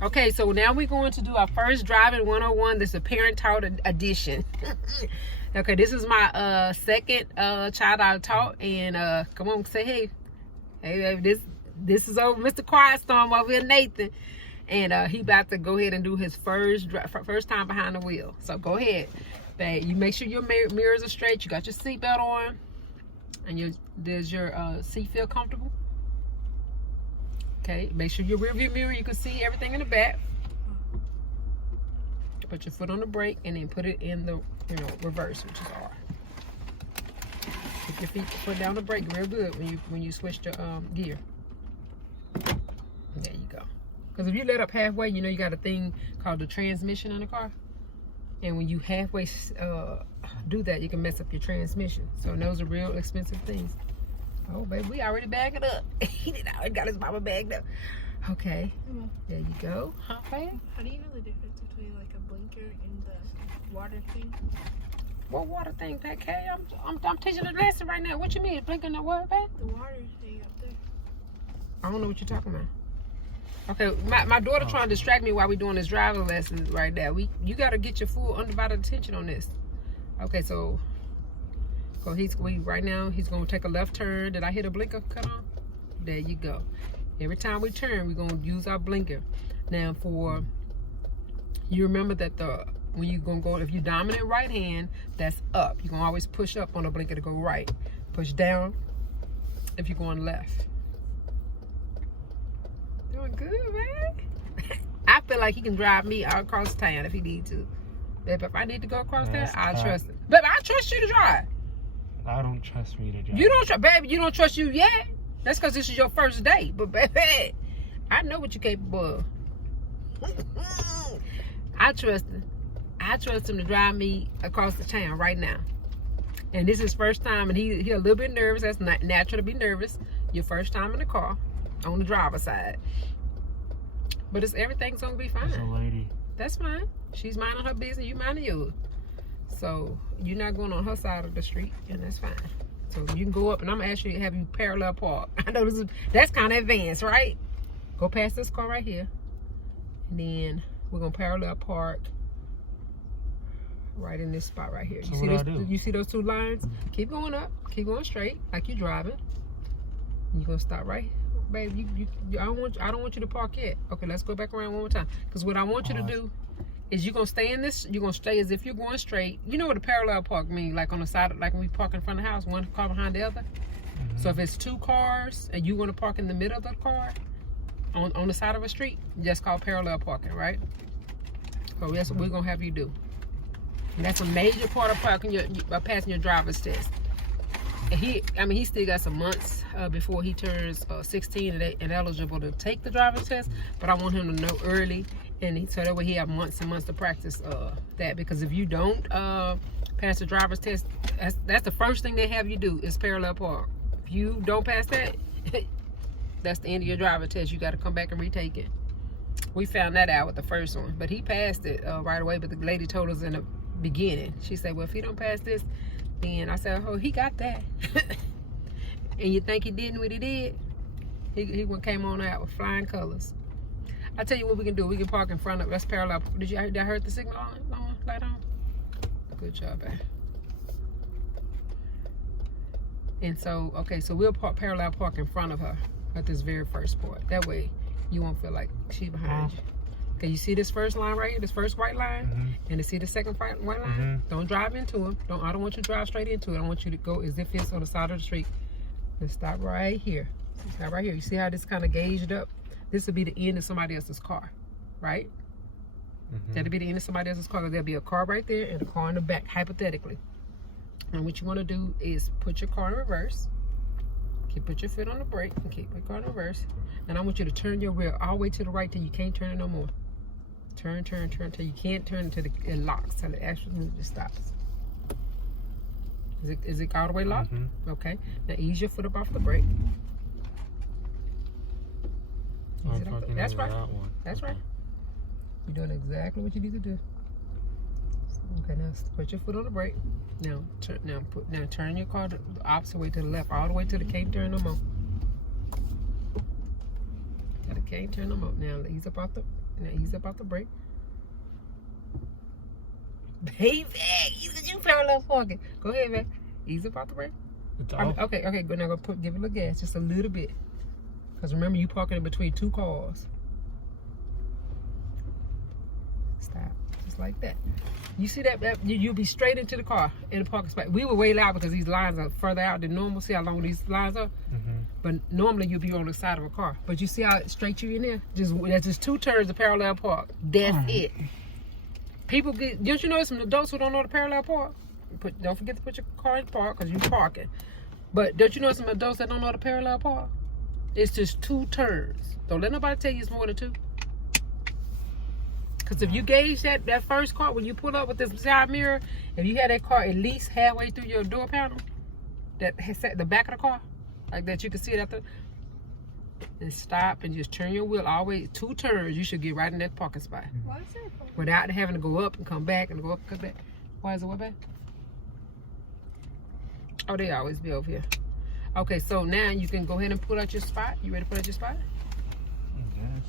Okay, so now we're going to do our first driving 101. This is a parent-taught edition. Okay, this is my second child I taught, and come on, say hey. Hey, this is over Mr. Quiet Storm over here, Nathan, and he about to go ahead and do his first time behind the wheel. So go ahead, babe. You make sure your mirrors are straight. You got your seatbelt on, and does your seat feel comfortable? Okay, make sure your rear view mirror, you can see everything in the back. Put your foot on the brake and then put it in the, reverse, which is R. Keep your foot down the brake real good when you switch the gear. There you go. Because if you let up halfway, you got a thing called the transmission in the car. And when you halfway do that, you can mess up your transmission. So those are real expensive things. Oh, baby, we already bagged it up. He did already got his mama bagged up. Okay, there you go. Okay. How do you know the difference between like a blinker and the water thing? What water thing, Pat K? I'm teaching a lesson right now. What you mean, blinking the what, Pat? The water thing up there. I don't know what you're talking about. Okay, my daughter trying to distract me while we're doing this driving lesson right now. You got to get your full undivided attention on this. Okay, so right now he's gonna take a left turn. Did I hit a blinker cut on? There you go. Every time we turn, we're gonna use our blinker. Now you remember that when you're gonna go, if you dominant right hand, that's up. You're gonna always push up on the blinker to go right. Push down if you're going left. Doing good, man. I feel like he can drive me all across town if he need to. Babe, if I need to go across town, I'll trust him. Babe, I trust you to drive. I don't trust me to drive. You don't trust, baby. You don't trust you yet. That's because this is your first date. But baby, I know what you're capable of. I trust him. I trust him to drive me across the town right now. And this is his first time, and he a little bit nervous. That's not natural to be nervous. Your first time in the car, on the driver's side. But everything's gonna be fine. There's a lady. That's fine. She's minding her business. You minding yours. So you're not going on her side of the street, and that's fine. So you can go up, and I'm gonna ask you to have you parallel park. I know that's kind of advanced, right? Go past this car right here, and then we're gonna parallel park right in this spot right here. So You see those two lines? Keep going up, keep going straight, like you're driving. You're gonna stop right, baby. I don't want you to park yet. Okay, let's go back around one more time. Because what I want you to do is you're gonna stay in this. You're gonna stay as if you're going straight. You know what a parallel park means? Like on the side, like when we park in front of the house, one car behind the other. So if it's two cars and you want to park in the middle of the car on the side of a street, that's called parallel parking, right? So that's what we're gonna have you do. And that's a major part of passing your driver's test. And he still got some months before he turns 16 and eligible to take the driver's test. But I want him to know early, and so that way he have months and months to practice that. Because if you don't pass the driver's test, that's the first thing they have you do is parallel park. If you don't pass that, that's the end of your driver's test. You got to come back and retake it. We found that out with the first one, but he passed it right away. But the lady told us in the beginning, she said, well, if he don't pass this, then I said, oh, he got that. And you think he didn't what he did? He came on out with flying colors. I tell you what we can do. We can park in front of, that's parallel. Did I heard the signal light on? Good job, babe. And so, okay, so we'll parallel park in front of her at this very first part. That way you won't feel like she behind you. Okay, you see this first line right here, this first white line? And you see the second white line? Don't drive into him. I don't want you to drive straight into it. I want you to go as if it's on the side of the street. Let's stop right here. Stop right here. You see how this kind of gauged up? This would be the end of somebody else's car, right? That'll be the end of somebody else's car. There'll be a car right there and a car in the back, hypothetically. And what you want to do is put your car in reverse. Put your foot on the brake and keep your car in reverse. And I want you to turn your wheel all the way to the right till you can't turn it no more. Turn till you can't turn until it locks, till it absolutely stops. Is it all the way locked? Okay. Now ease your foot up off the brake. That's right. That's right. You're doing exactly what you need to do. Okay, now put your foot on the brake. Now turn your car the opposite way to the left, all the way till it can't turn no more. can't turn them up now. Ease up out the brake. Baby, you parallel parking. Go ahead, man. Ease up out the brake. It's off. Okay. Good. Now give it a little gas, just a little bit. Cause remember, you parking in between two cars. Stop, just like that. You see that you'll be straight into the car in the parking spot. We were way loud because these lines are further out than normal. See how long these lines are? Mm-hmm. But normally you'll be on the side of a car. But you see how straight you in there? That's just 2 turns to parallel park. That's it. People don't you know some adults who don't know the parallel park? Don't forget to put your car in park because you're parking. But don't you know some adults that don't know the parallel park? It's just 2 turns. Don't let nobody tell you it's more than 2. Because if you gauge that first car, when you pull up with this side mirror, if you had that car at least halfway through your door panel, that has the back of the car, like that, you can see it after, and stop and just turn your wheel all the way 2 turns, you should get right in that parking spot. Why is there a parking? Without having to go up and come back and go up and come back. Why is it what back? Oh, they always be over here. Okay, so now you can go ahead and pull out your spot. You ready to pull out your spot? Yes.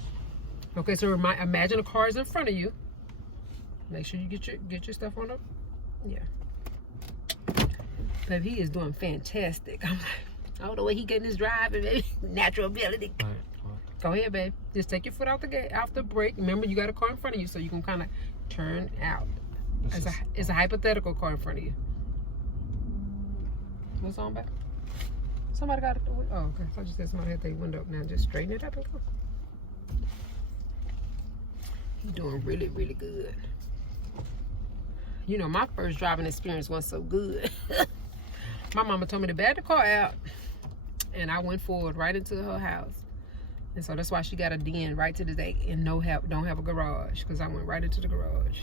Okay, so imagine the car is in front of you. Make sure you get your stuff on up. Yeah. Baby, he is doing fantastic. I'm like, I don't know where he getting his driving, baby. Natural ability. What? Go ahead, babe. Just take your foot out the brake. Remember, you got a car in front of you, so you can kind of turn out. It's a hypothetical car in front of you. What's on back? Somebody got it. Oh, okay. So I just said somebody had their window up now. Just straighten it up and go. He's doing really, really good. You know, my first driving experience wasn't so good. My mama told me to back the car out, and I went forward right into her house. And so that's why she got a den right to the day and don't have a garage, because I went right into the garage.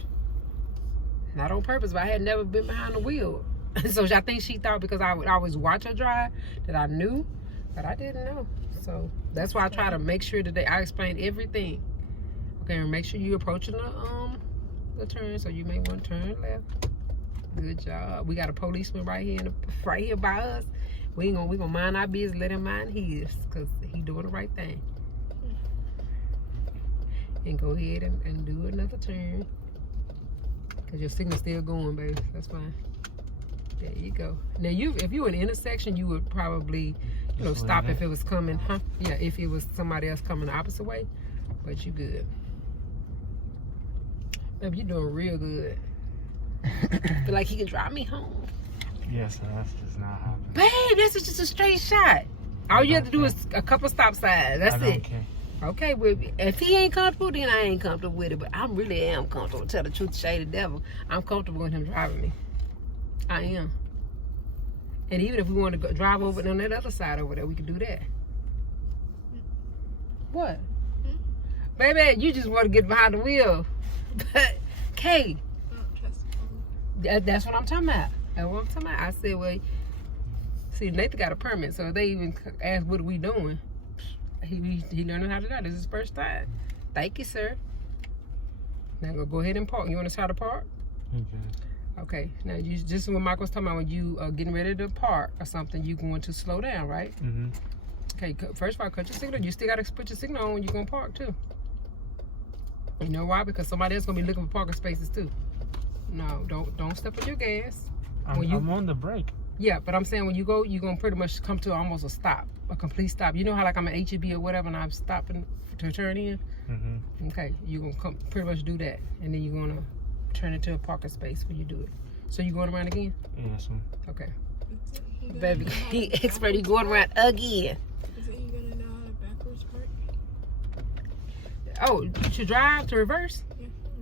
Not on purpose, but I had never been behind the wheel. So I think she thought because I would always watch her drive that I knew, but I didn't know. So that's why I try to make sure that I explain everything. Okay, and make sure you approaching the turn, so you may want to turn left. Good job. We got a policeman right here by us. We gonna mind our business, let him mind his, cause he doing the right thing. And go ahead and do another turn, cause your signal's still going, baby. That's fine. There you go. Now if you were in an intersection, you would probably, stop if it was coming, huh? Yeah, if it was somebody else coming the opposite way. But you good. Baby, you're doing real good. Feel like he can drive me home. Yes, that's just not happening. Babe, that's just a straight shot. All you have to do is a couple stop signs. That's I don't it. care. Okay, well, if he ain't comfortable, then I ain't comfortable with it. But I really am comfortable. Tell the truth, shade the devil. I'm comfortable with him driving me. I am. And even if we want to go drive over on that other side over there, we can do that. What? Baby, you just want to get behind the wheel. But, Kay, I don't trust him. that's what I'm talking about. That's what I'm talking about. I said, well, see, Nathan got a permit, so if they even ask what are we doing, he learning how to drive. This is his first time. Thank you, sir. Now go ahead and park. You want to try to park? Okay. Now, you just what Michael was talking about, when you are getting ready to park or something, you going to slow down, right? Mm-hmm. Okay. First of all, cut your signal. You still got to put your signal on when you're going to park, too. You know why? Because somebody else going to be looking for parking spaces, too. No, don't step on your gas. I'm on the brake. Yeah, but I'm saying when you go, you're going to pretty much come to almost a stop, a complete stop. You know how like I'm at HEB or whatever and I'm stopping to turn in? Mm-hmm. Okay, you're going to pretty much do that. And then you're going to turn into a parking space when you do it. So you going around again? Yes, ma'am. Okay. Is it Baby, he expert, he going around again. Is it you gonna know how to backwards park? Oh, to drive, to reverse?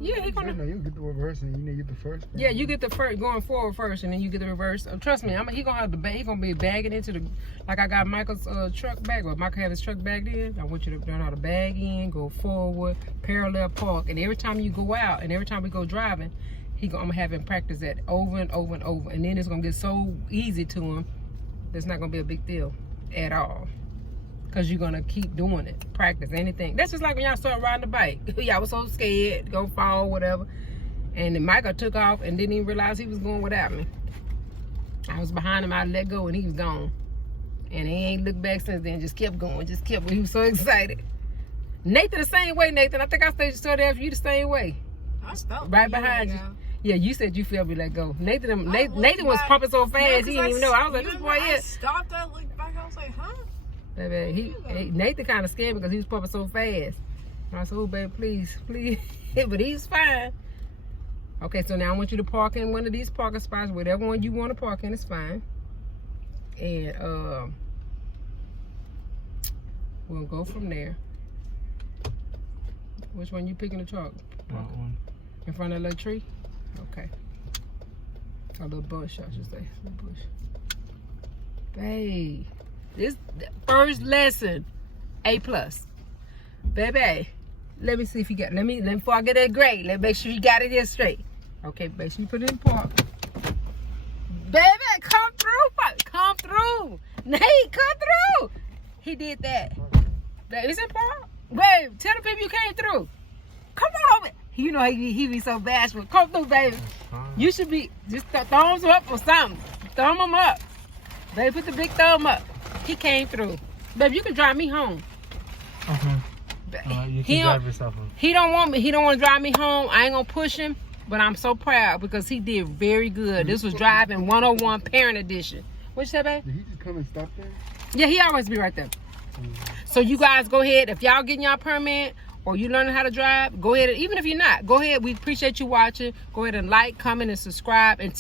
Yeah, he gonna. You get the reverse and you need to get the first. Yeah, you get the first going forward first, and then you get the reverse. Trust me, he gonna have he gonna be bagging into the, like I got Michael's truck bag. Well, Michael had his truck bagged in. I want you to learn how to bag in, go forward, parallel park, and every time you go out, and every time we go driving, I'm gonna have him practice that over and over and over, and then it's gonna get so easy to him. It's not gonna be a big deal at all. Cause you're gonna keep doing it, practice anything. That's just like when y'all started riding the bike. Y'all was so scared, go fall, whatever. And then Michael took off and didn't even realize he was going without me. I was behind him, I let go and he was gone. And he ain't looked back since then, just kept going, he was so excited. Nathan the same way, Nathan. I think I started after you the same way. I felt Right me behind you. now. Yeah, you said you felt me let go. Nathan I looked Nathan was back. pumping so No, fast, 'cause he didn't even know. I was like, this boy I is. stopped, I looked back, I was like, huh? Baby, Nathan kind of scared me because he was pumping so fast. And I said, oh, baby, please, please. But he's fine. Okay, so now I want you to park in one of these parking spots. Whatever one you want to park in is fine. And we'll go from there. Which one you picking the truck? That one. In front of that little tree? Okay. A little bush, I should say. A little bush. Babe, this first lesson, A+. Baby, let me see if you got. Let me before I get that grade. Let me make sure you got it here straight. Okay, make sure you put it in park. Baby, come through, come through. Nate, come through. He did that. Baby, it's in park. Babe, tell the people you came through. Come on over. You know he be so bashful. Come through, baby. You should be just thumbs up or something. Thumb him up. Baby, put the big thumb up. He came through. Baby, you can drive me home. You can drive yourself home. He don't want me. He don't want to drive me home. I ain't gonna push him, but I'm so proud because he did very good. This was driving 101 parent edition. What you say, babe? Did he just come and stop there? Yeah, he always be right there. So you guys go ahead. If y'all getting y'all permit or you learning how to drive, go ahead. Even if you're not, go ahead. We appreciate you watching. Go ahead and like, comment, and subscribe. And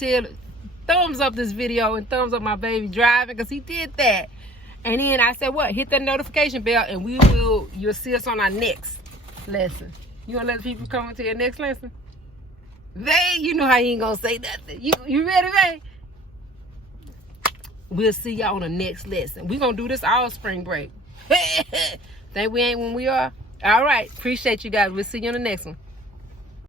thumbs up this video and thumbs up my baby driving because he did that. And then I said, what? Hit that notification bell and you'll see us on our next lesson. You want to let the people come into your next lesson? Babe, you know how you ain't going to say nothing. You ready, babe? We'll see y'all on the next lesson. We're going to do this all spring break. Think we ain't when we are? All right. Appreciate you guys. We'll see you on the next one.